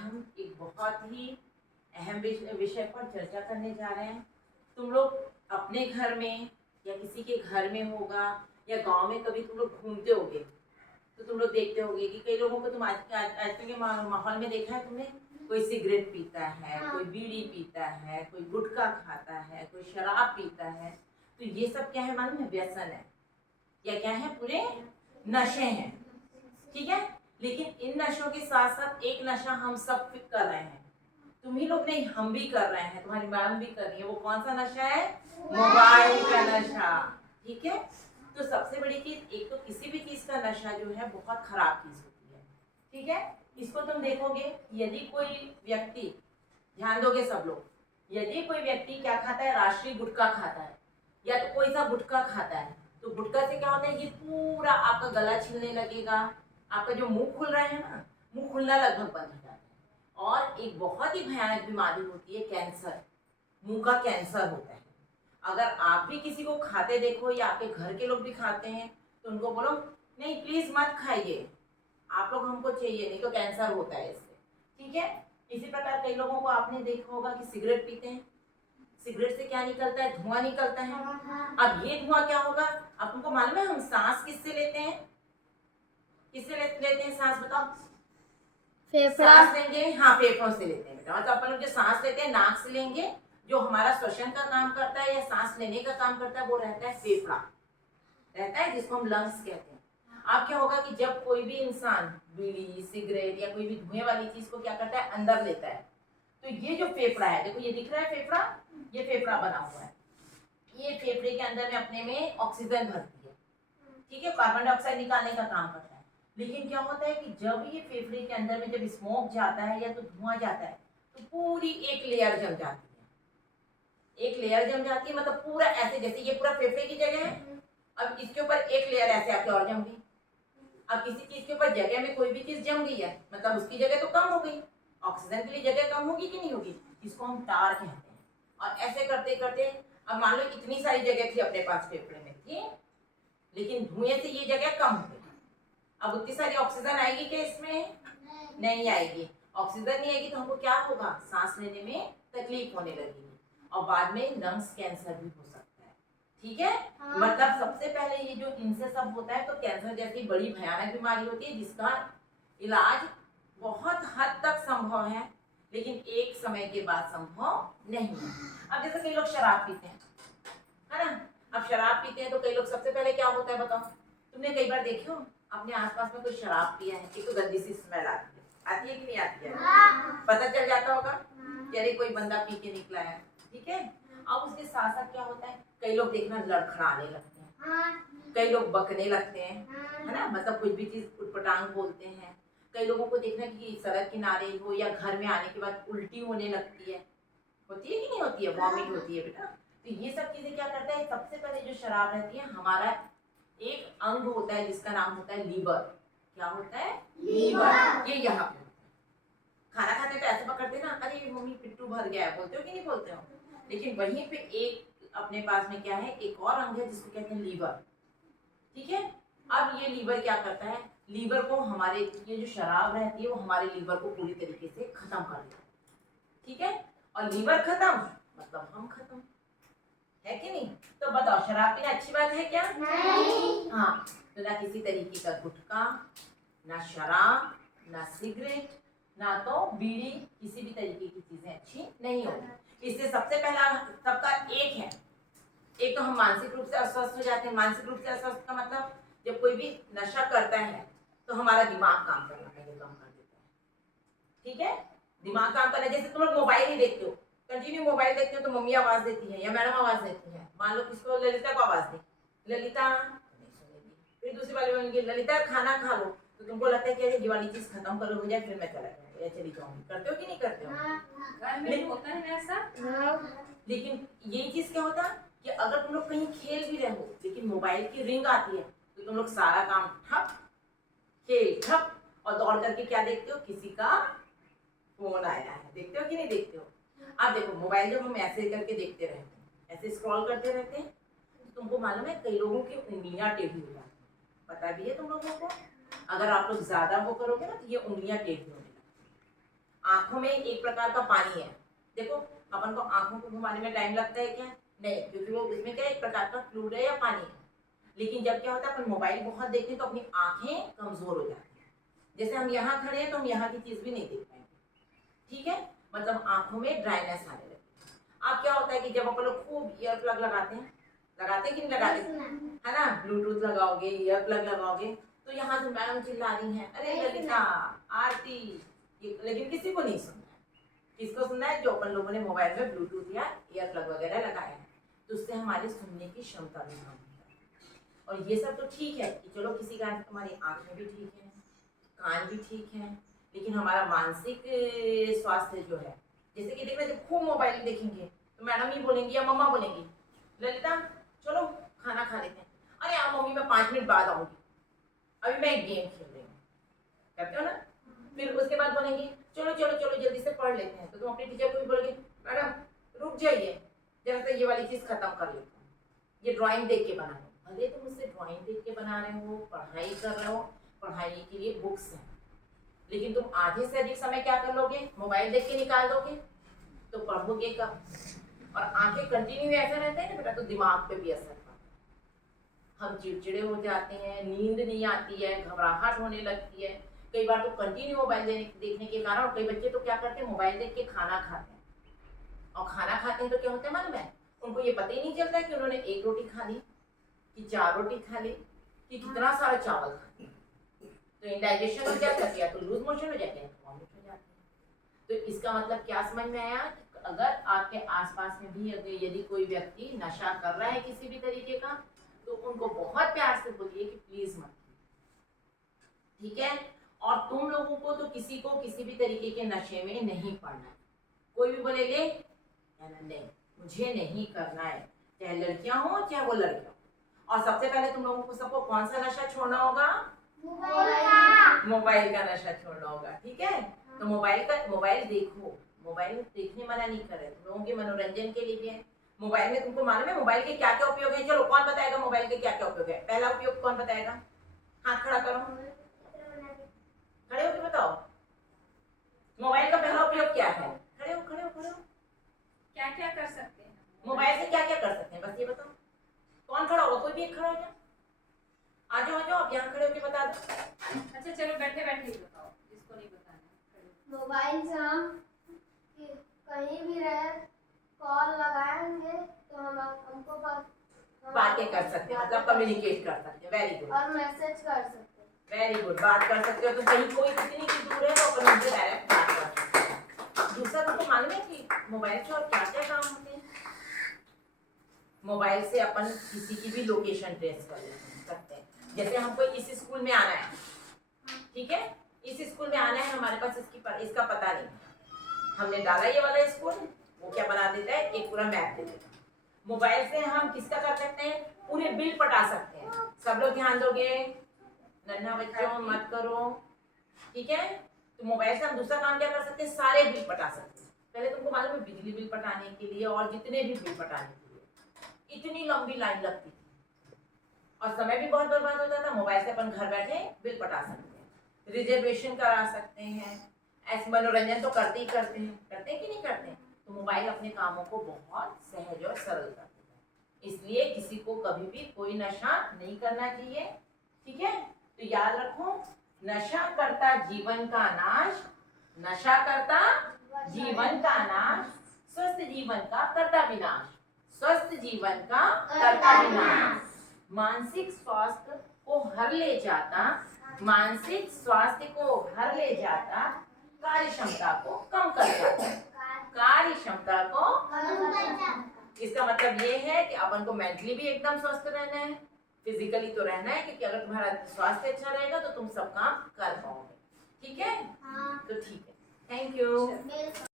हम एक बहुत ही अहम विषय पर चर्चा करने जा रहे हैं। तुम लोग अपने घर में या किसी के घर में होगा या गांव में कभी तुम लोग घूमते होगे तो तुम लोग देखते होगे कि कई लोगों को तुम आजकल के माहौल में देखा है तुमने, कोई सिगरेट पीता है, कोई बीड़ी पीता है, कोई गुटखा खाता है, कोई शराब पीता है। तो ये सब क्या है मालूम है? व्यसन है या क्या है? पूरे नशे हैं। ठीक है, लेकिन इन नशों के साथ साथ एक नशा हम सब कर रहे हैं। तुम ही लोग नहीं, हम भी कर रहे हैं, तुम्हारी मैम भी कर रही है। वो कौन सा नशा है? मोबाइल का नशा। ठीक है, तो सबसे बड़ी चीज, एक तो किसी भी चीज का नशा जो है बहुत खराब चीज होती है। ठीक है, इसको तुम देखोगे, यदि कोई व्यक्ति, ध्यान दोगे सब लोग, यदि कोई व्यक्ति क्या खाता है? राष्ट्रीय गुटखा खाता है या तो कोई सा गुटखा खाता है, तो गुटखा से क्या होता है? ये पूरा आपका गला छिलने लगेगा, आपका जो मुंह खुल रहा है ना, मुंह खुलना लगभग बंद हो जाता है। और एक बहुत ही भयानक बीमारी होती है कैंसर, मुंह का कैंसर होता है। अगर आप भी किसी को खाते देखो या आपके घर के लोग भी खाते हैं तो उनको बोलो नहीं प्लीज मत खाइए, आप लोग हमको चाहिए नहीं तो कैंसर होता है इससे। ठीक है, इसी प्रकार कई लोगों को आपने देखा होगा कि सिगरेट पीते हैं, सिगरेट से क्या निकलता है? धुआं निकलता है। अब ये धुआं क्या होगा? अब तुमको मालूम है हम सांस किससे लेते हैं? किससे लेते हैं सांस? बताओ। फेफड़ा। सांस लेंगे, हाँ फेफड़ों से लेते हैं बेटा। मतलब अपन लोग जो सांस लेते हैं नाक से लेंगे, जो हमारा श्वसन का काम करता है या सांस लेने का काम करता है वो रहता है फेफड़ा, रहता है जिसको हम लंग्स कहते हैं। अब क्या होगा कि जब कोई भी इंसान बीड़ी सिगरेट या कोई भी धुएं वाली चीज को क्या करता है? अंदर लेता है, तो ये जो फेफड़ा है, देखो ये दिख रहा है फेफड़ा, ये फेफड़ा बना हुआ है, ये फेफड़े के अंदर में अपने में ऑक्सीजन भरती है। ठीक है, कार्बन डाइऑक्साइड निकालने का काम करता है। लेकिन क्या होता है कि जब ये फेफड़े के अंदर में जब स्मोक जाता है या तो धुआं जाता है तो पूरी एक लेयर जम जाती है। एक लेयर जम जाती है मतलब पूरा ऐसे, जैसे ये पूरा फेफड़े की जगह है, अब इसके ऊपर एक लेयर ऐसे आके और जम गई। अब किसी चीज के ऊपर जगह में कोई भी चीज जम गई है मतलब उसकी जगह तो कम हो गई, ऑक्सीजन के लिए जगह कम होगी कि नहीं होगी? इसको हम टार कहते हैं। और ऐसे करते करते अब मान लो इतनी सारी जगह थी अपने पास फेफड़े में थी, लेकिन धुएं से ये जगह कम हो गई। अब उतनी सारी ऑक्सीजन आएगी क्या इसमें? नहीं आएगी। ऑक्सीजन नहीं आएगी तो हमको क्या होगा? सांस लेने में तकलीफ होने लगेगी और बाद में लंग्स कैंसर भी हो सकता है। ठीक है, मतलब सबसे पहले ये जो इनसे सब होता है, तो कैंसर जैसी बड़ी भयानक बीमारी होती है जिसका इलाज बहुत हद तक संभव है लेकिन एक समय के बाद संभव नहीं है। अब जैसे कई लोग शराब पीते हैं, है ना? अब शराब पीते हैं तो कई लोग, सबसे पहले क्या होता है बताओ? तुमने कई बार देखे हो अपने आसपास में कोई शराब पिया है, एक तो गंदी सी स्मेल आती है कि नहीं आती है? पता चल जाता होगा कि अरे कोई बंदा पी के निकला है। ठीक है, अब उसके साथ साथ क्या होता है? कई लोग देखना लड़खड़ाने लगते हैं, कई लोग बकने लगते हैं, है ना? मतलब कुछ भी चीज उटपटांग बोलते हैं। कई लोगों को देखना कि सड़क किनारे हो या घर में आने के बाद उल्टी होने लगती है, होती है कि नहीं होती है? वॉमिट होती है बेटा। तो ये सब चीजें क्या करता है? सबसे पहले जो शराब रहती है, हमारा एक अंग होता है जिसका नाम होता है लीवर। क्या होता है? लीवर। ये यहाँ पे खाना खाते तो ऐसे पकड़ते ना, अरे मम्मी पिट्टू भर गया है, बोलते हो कि नहीं बोलते हो? लेकिन वहीं पे एक अपने पास में क्या है? एक और अंग है जिसको कहते हैं लीवर। ठीक है, अब ये लीवर क्या करता है? लीवर को, हमारे ये जो शराब रहती है वो हमारे लीवर को पूरी तरीके से खत्म कर देता है। ठीक है, और लीवर खत्म मतलब हम खत्म, है कि नहीं? तो बताओ शराब पीना अच्छी बात है क्या? नहीं। हाँ, तो ना किसी तरीके का गुटखा, ना शराब, ना सिगरेट, ना तो बीड़ी, किसी भी तरीके की चीजें अच्छी नहीं होती। इससे सबसे पहला सबका एक है, एक तो हम मानसिक रूप से अस्वस्थ हो जाते हैं। मानसिक रूप से अस्वस्थ का मतलब जब कोई भी नशा करता है तो हमारा दिमाग काम करना पहले कम कर देता है। ठीक है, दिमाग काम करना, जैसे तुम लोग मोबाइल ही देखते हो, कंटिन्यू मोबाइल देखते हो तो मम्मी आवाज देती है या मैडम आवाज देती है, मान लो किसको, ललिता को आवाज दी, ललिता नहीं सुनेगी, फिर दूसरी वाली बोलेंगे ललिता खाना खा लो, तो तुमको लगता है कि अरे ये वाली चीज खत्म करो हो जाए फिर मैं चला जाऊंगा या चली जाऊंगी। करते हो कि नहीं करते हो? लेकिन होता है ऐसा। लेकिन यही चीज क्या होता है कि अगर तुम लोग कहीं खेल भी रहे हो लेकिन मोबाइल की रिंग आती है तो तुम लोग सारा काम ठप, खेल ठप, और दौड़ करके क्या देखते हो? किसी का फोन आया है, देखते हो कि नहीं देखते हो? आप देखो मोबाइल जब हम ऐसे करके देखते रहते हैं, ऐसे स्क्रॉल करते रहते हैं, तो तुमको मालूम है कई लोगों की उंगलियां टेढ़ी हो जाती है, पता भी है तुम लोगों को? अगर आप लोग ज्यादा वो करोगे ना तो ये उंगलियां टेढ़ी होने लगती आंखों में एक प्रकार का पानी है। देखो अपन को आंखों को घुमाने में टाइम लगता है क्या? नहीं, क्योंकि वो उसमें क्या एक प्रकार का फ्लूइड है या पानी है। लेकिन जब क्या होता है अपन मोबाइल बहुत देखते हैं तो अपनी आंखें कमजोर हो जाती हैं। जैसे हम यहाँ खड़े हैं तो हम यहाँ की चीज भी नहीं देख पाएंगे, ठीक है, मतलब आंखों में ड्राइनेस आने लगती है। अब क्या होता है कि जब अपन लोग खूब ईयर प्लग लगाते हैं कि नहीं लगाते, है ना, ब्लूटूथ लगाओगे, ईयर प्लग लगाओगे, तो यहाँ से मैडम चिल्ला रही हैं, अरे ललिता, आरती, लेकिन किसी को नहीं सुनना है। किसको सुनना है? जो अपन लोगों ने मोबाइल में ब्लूटूथ या ईयर प्लग वगैरह लगाए हैं, तो उससे हमारी सुनने की क्षमता भी कम होती है। और ये सब तो ठीक है कि चलो किसी कारण हमारी आंखें भी ठीक है, कान भी ठीक है, लेकिन हमारा मानसिक स्वास्थ्य जो है, जैसे कि देखना जब खूब मोबाइल देखेंगे तो मैडम ही बोलेंगी या मम्मा बोलेंगी, ललिता चलो खाना खा लेते हैं, अरे हाँ मम्मी मैं 5 मिनट बाद आऊंगी, अभी मैं एक गेम खेल रही हूँ, करते हो ना। फिर उसके बाद बोलेंगी चलो चलो चलो जल्दी से पढ़ लेते हैं, तो तुम अपनी टीचर को भी बोलोगे मैडम रुक जाइए जरा से ये वाली चीज खत्म कर लेते हैं, ये ड्राइंग देख के बना लो। भले तुम मुझसे ड्राइंग देख के बना रहे हो, पढ़ाई कर रहे हो, पढ़ाई के लिए बुक्स हैं, लेकिन तुम आधे से अधिक समय क्या कर लोगे? मोबाइल देख के निकाल दोगे, तो पढ़ोगे कब? और आंखें कंटिन्यू ऐसा रहता है ना बेटा, तो दिमाग पे भी असर पड़ता है। हम चिड़चिड़े हो जाते हैं, नींद नहीं आती है, घबराहट होने लगती है। कई बार तो कंटिन्यू मोबाइल देखने के कारण, और कई बच्चे तो क्या करते हैं, मोबाइल देख के खाना खाते हैं, और खाना खाते हैं तो क्या होता है मालूम है, उनको ये पता ही नहीं चलता कि उन्होंने 1 रोटी खा ली कि 4 रोटी खा ली कि कितना सारा चावल खा लिया। तो इंडाइजेशन हो जाता है, या तो लूज मोशन हो जाते हैं, वॉमिट हो जाती है। तो इसका मतलब क्या समझ में आया कि अगर आपके आसपास में भी अगर यदि कोई व्यक्ति नशा कर रहा है किसी भी तरीके का, तो उनको बहुत प्यार से बोलिए कि प्लीज मत, ठीक है। और तुम लोगों को तो किसी को किसी भी तरीके के नशे में नहीं पड़ना है। कोई भी बोले ले नहीं, मुझे नहीं करना है, चाहे लड़कियां हो चाहे वो लड़के हो। और सबसे पहले तुम लोगों को सबको कौन सा नशा छोड़ना होगा? मोबाइल का नशा छोड़ना होगा, ठीक है। तो मोबाइल देखो, मोबाइल देखने मना नहीं कर रहे, तुम लोगों के मनोरंजन के लिए भी है। मोबाइल में तुमको मालूम है मोबाइल के क्या क्या उपयोग है? चलो कौन बताएगा मोबाइल के क्या क्या उपयोग है? पहला उपयोग कौन बताएगा? हाथ खड़ा करो, खड़े होके बताओ, मोबाइल का पहला उपयोग क्या है? खड़े हो खड़े हो खड़े हो। क्या क्या कर सकते हैं मोबाइल से क्या क्या कर सकते हैं, बस ये बताओ। कौन खड़ा होगा? कोई भी एक खड़ा हो जाए, आ जाओ आप यहाँ खड़े होके बता दो। अच्छा चलो बैठे बैठे ही बताओ, जिसको नहीं बताना। मोबाइल से हम कहीं भी रहे कॉल लगाएंगे तो हमको बातें कर सकते हैं, मतलब कम्युनिकेट कर सकते हैं। वेरी गुड, और मैसेज कर सकते हैं। वेरी गुड, बात कर सकते हो। तो कहीं कोई कितनी भी दूर है तो अपन उनसे डायरेक्ट बात कर सकते हैं। दूसरा तुमको मालूम है कि मोबाइल से और क्या क्या काम होते हैं? मोबाइल से अपन किसी की भी लोकेशन ट्रेस कर सकते हैं। जैसे हमको इस स्कूल में आना है, ठीक है, इस स्कूल में आना है, हमारे पास इसका पता नहीं, हमने डाला ये वाला स्कूल, वो क्या बना देता है, एक पूरा मैप दे देता है। मोबाइल से हम किसका कर सकते हैं? पूरे बिल पटा सकते हैं। सब लोग ध्यान दोगे, नन्हा बच्चों मत करो, ठीक है। तो मोबाइल से हम दूसरा काम क्या कर सकते हैं? सारे बिल पटा सकते हैं। पहले तुमको मालूम है बिजली बिल पटाने के लिए और जितने भी बिल पटाने के लिए इतनी लंबी लाइन लगती थी और समय भी बहुत बर्बाद होता था। मोबाइल से अपन घर बैठे बिल पटा सकते हैं, रिजर्वेशन करा सकते हैं, ऐसे मनोरंजन तो करते ही करते हैं कि नहीं करते हैं। तो मोबाइल अपने कामों को बहुत सहज और सरल कर देता है। इसलिए किसी को कभी भी कोई नशा नहीं करना चाहिए, ठीक है। तो याद रखो, नशा करता जीवन का नाश, नशा करता जीवन का नाश, स्वस्थ जीवन का करता विनाश, स्वस्थ जीवन का करता विनाश। मानसिक स्वास्थ्य को हर ले जाता, मानसिक स्वास्थ्य को हर ले जाता, कार्य क्षमता को कम कर जाता, कार्य क्षमता को। इसका मतलब ये है कि अपन को मेंटली भी एकदम स्वस्थ रहना है, फिजिकली तो रहना है, क्योंकि अगर तुम्हारा स्वास्थ्य अच्छा रहेगा तो तुम सब काम कर पाओगे, ठीक है। तो ठीक है, थैंक यू।